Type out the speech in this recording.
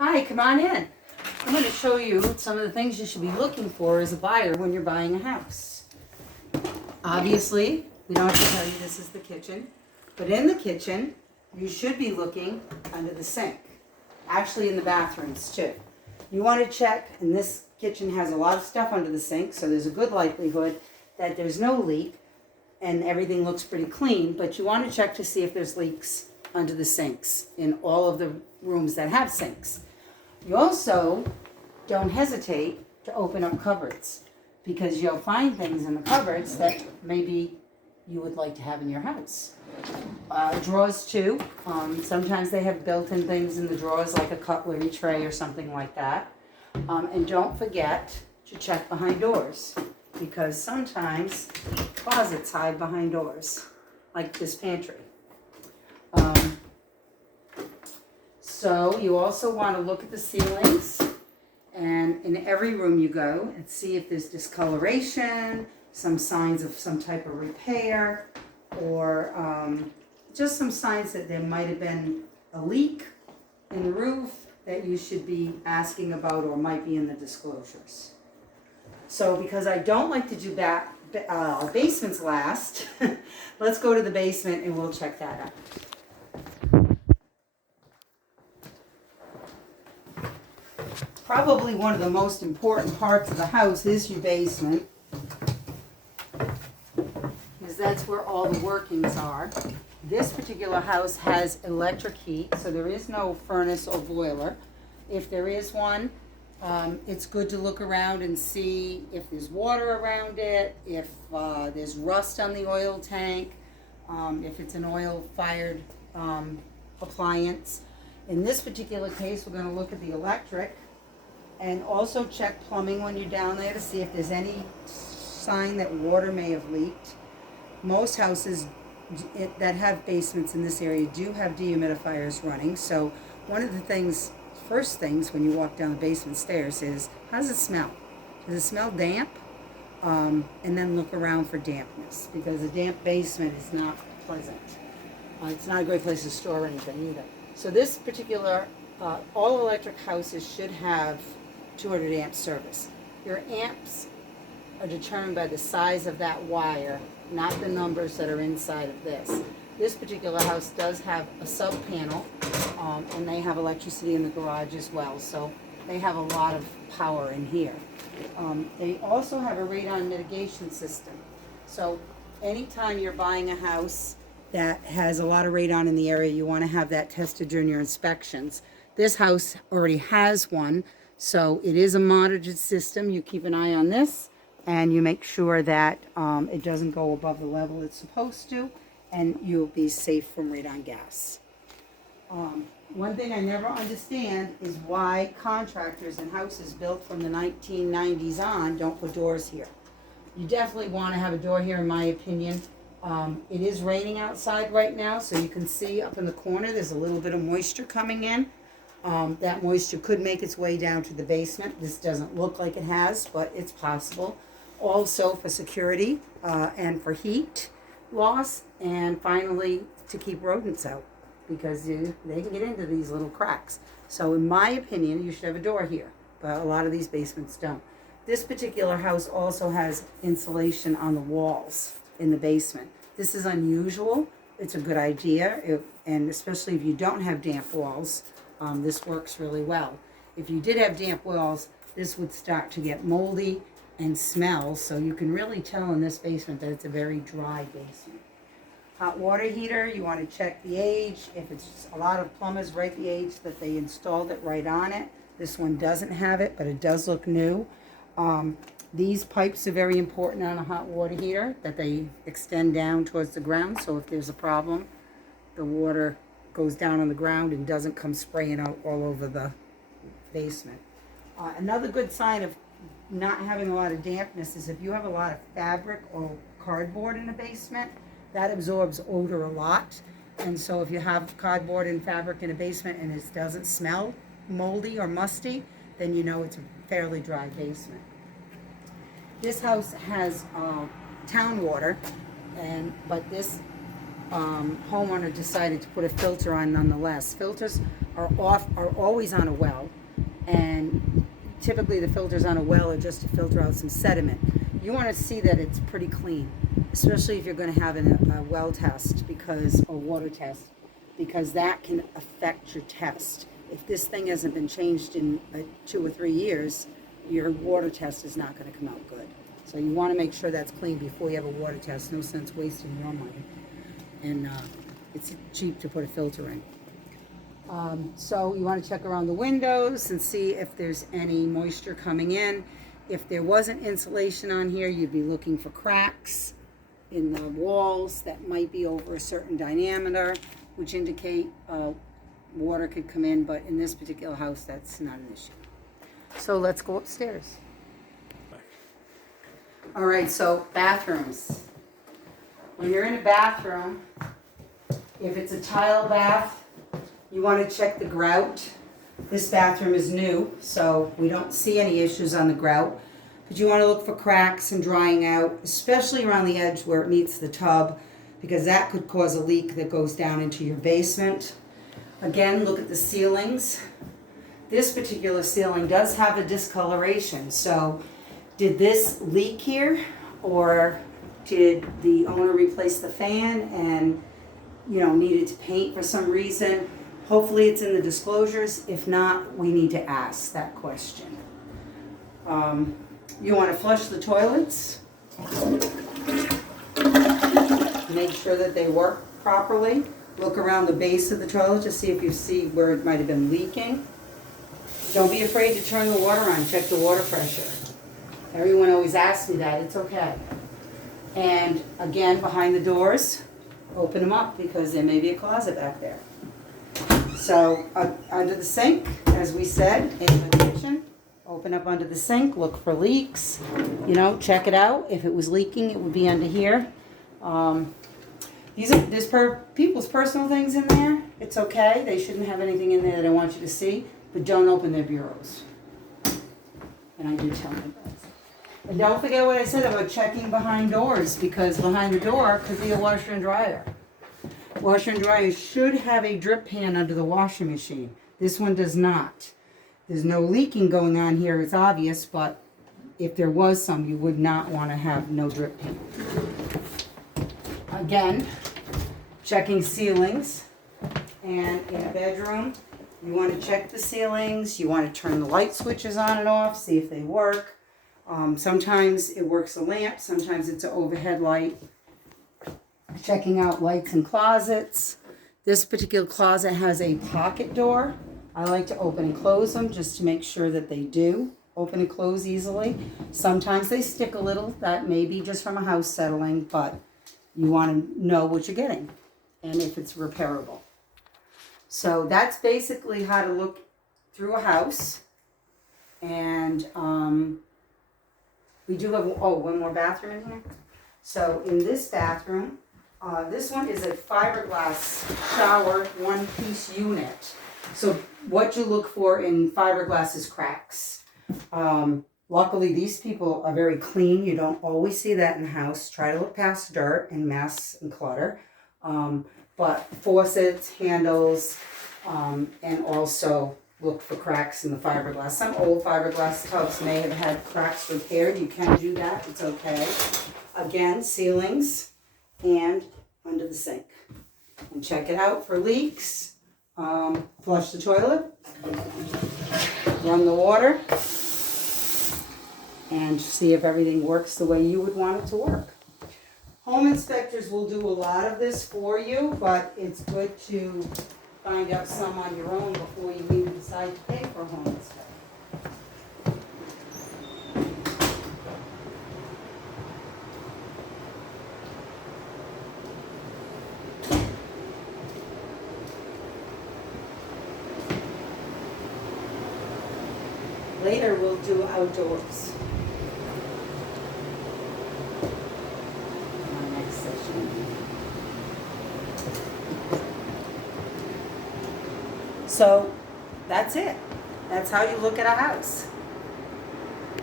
Hi, come on in. I'm going to show you some of the things you should be looking for as a buyer when you're buying a house. Obviously, we don't have to tell you this is the kitchen, but in the kitchen, you should be looking under the sink. Actually, in the bathrooms too. You want to check, and this kitchen has a lot of stuff under the sink, so there's a good likelihood that there's no leak and everything looks pretty clean, but you want to check to see if there's leaks under the sinks in all of the rooms that have sinks. You also don't hesitate to open up cupboards because you'll find things in the cupboards that maybe you would like to have in your house. Drawers too. Sometimes they have built-in things in the drawers like a cutlery tray or something like that. And don't forget to check behind doors because sometimes closets hide behind doors, like this pantry. So you also want to look at the ceilings, and in every room you go and see if there's discoloration, some signs of some type of repair, or just some signs that there might have been a leak in the roof that you should be asking about or might be in the disclosures. So because I don't like to do basements last, let's go to the basement and we'll check that out. Probably one of the most important parts of the house is your basement, because that's where all the workings are. This particular house has electric heat, so there is no furnace or boiler. If there is one, it's good to look around and see if there's water around it, if there's rust on the oil tank, if it's an oil-fired appliance. In this particular case, we're going to look at the electric. And also check plumbing when you're down there to see if there's any sign that water may have leaked. Most houses that have basements in this area do have dehumidifiers running. So one of the first things when you walk down the basement stairs is, how does it smell? Does it smell damp? And then look around for dampness, because a damp basement is not pleasant. It's not a great place to store anything either. So this particular all electric houses should have 200 amp service. Your amps are determined by the size of that wire, not the numbers that are inside of this. This particular house does have a sub panel, and they have electricity in the garage as well, so they have a lot of power in here. They also have a radon mitigation system. So anytime you're buying a house that has a lot of radon in the area, you want to have that tested during your inspections. This house already has one, so it is a monitored system. You keep an eye on this, and you make sure that it doesn't go above the level it's supposed to, and you'll be safe from radon gas. One thing I never understand is why contractors and houses built from the 1990s on don't put doors here. You definitely want to have a door here, in my opinion. It is raining outside right now, so you can see up in the corner there's a little bit of moisture coming in. That moisture could make its way down to the basement. This doesn't look like it has, but it's possible. Also for security and for heat loss, and finally to keep rodents out, because they can get into these little cracks. So in my opinion, you should have a door here, but a lot of these basements don't. This particular house also has insulation on the walls in the basement. This is unusual. It's a good idea, and especially if you don't have damp walls. This works really well. If you did have damp walls, this would start to get moldy and smell, so you can really tell in this basement that it's a very dry basement. Hot water heater, you want to check the age. If it's a lot of plumbers write the age that they installed it right on it. This one doesn't have it, but it does look new. These pipes are very important on a hot water heater, that they extend down towards the ground, so if there's a problem, the water goes down on the ground and doesn't come spraying out all over the basement. Another good sign of not having a lot of dampness is if you have a lot of fabric or cardboard in a basement, that absorbs odor a lot. And so if you have cardboard and fabric in a basement and it doesn't smell moldy or musty, then you know it's a fairly dry basement. This house has town water, but this homeowner decided to put a filter on nonetheless. Filters are always on a well, and typically the filters on a well are just to filter out some sediment. You want to see that it's pretty clean, especially if you're going to have a well test or water test, because that can affect your test. If this thing hasn't been changed in 2 or 3 years, your water test is not going to come out good. So you want to make sure that's clean before you have a water test. No sense wasting your money. And it's cheap to put a filter in. So you want to check around the windows and see if there's any moisture coming in. If there wasn't insulation on here, you'd be looking for cracks in the walls that might be over a certain diameter, which indicate water could come in, but in this particular house, that's not an issue. So let's go upstairs. All right, so bathrooms. When you're in a bathroom, if it's a tile bath, you want to check the grout. This bathroom is new, so we don't see any issues on the grout. But you want to look for cracks and drying out, especially around the edge where it meets the tub, because that could cause a leak that goes down into your basement. Again, look at the ceilings. This particular ceiling does have a discoloration, so did this leak here, or did the owner replace the fan and needed to paint for some reason? Hopefully it's in the disclosures. If not, we need to ask that question. You want to flush the toilets. Make sure that they work properly. Look around the base of the toilet to see if you see where it might have been leaking. Don't be afraid to turn the water on. Check the water pressure. Everyone always asks me that. It's okay. And again, behind the doors, open them up because there may be a closet back there. So under the sink, as we said, in the kitchen, open up under the sink, look for leaks, check it out. If it was leaking, it would be under here. There's people's personal things in there. It's okay. They shouldn't have anything in there that I want you to see, but don't open their bureaus. And I do tell my guys. And don't forget what I said about checking behind doors, because behind the door could be a washer and dryer. Washer and dryer should have a drip pan under the washing machine. This one does not. There's no leaking going on here, it's obvious, but if there was some, you would not want to have no drip pan. Again, checking ceilings. And in a bedroom, you want to check the ceilings. You want to turn the light switches on and off, see if they work. Sometimes it works a lamp, sometimes it's an overhead light. Checking out lights in closets. This particular closet has a pocket door. I like to open and close them just to make sure that they do open and close easily. Sometimes they stick a little. That may be just from a house settling, but you want to know what you're getting and if it's repairable. So that's basically how to look through a house. And we do have, one more bathroom in here. So in this bathroom, this one is a fiberglass shower one-piece unit. So what you look for in fiberglass is cracks. Luckily, these people are very clean. You don't always see that in the house. Try to look past dirt and mess and clutter. But faucets, handles, and also look for cracks in the fiberglass. Some old fiberglass tubs may have had cracks repaired. You can do that. It's okay. Again, ceilings and under the sink. And check it out for leaks. Flush the toilet. Run the water. And see if everything works the way you would want it to work. Home inspectors will do a lot of this for you, but it's good to find out some on your own before you even decide to pay for a home inspector. Later we'll do outdoors. Our next session. So that's it. That's how you look at a house.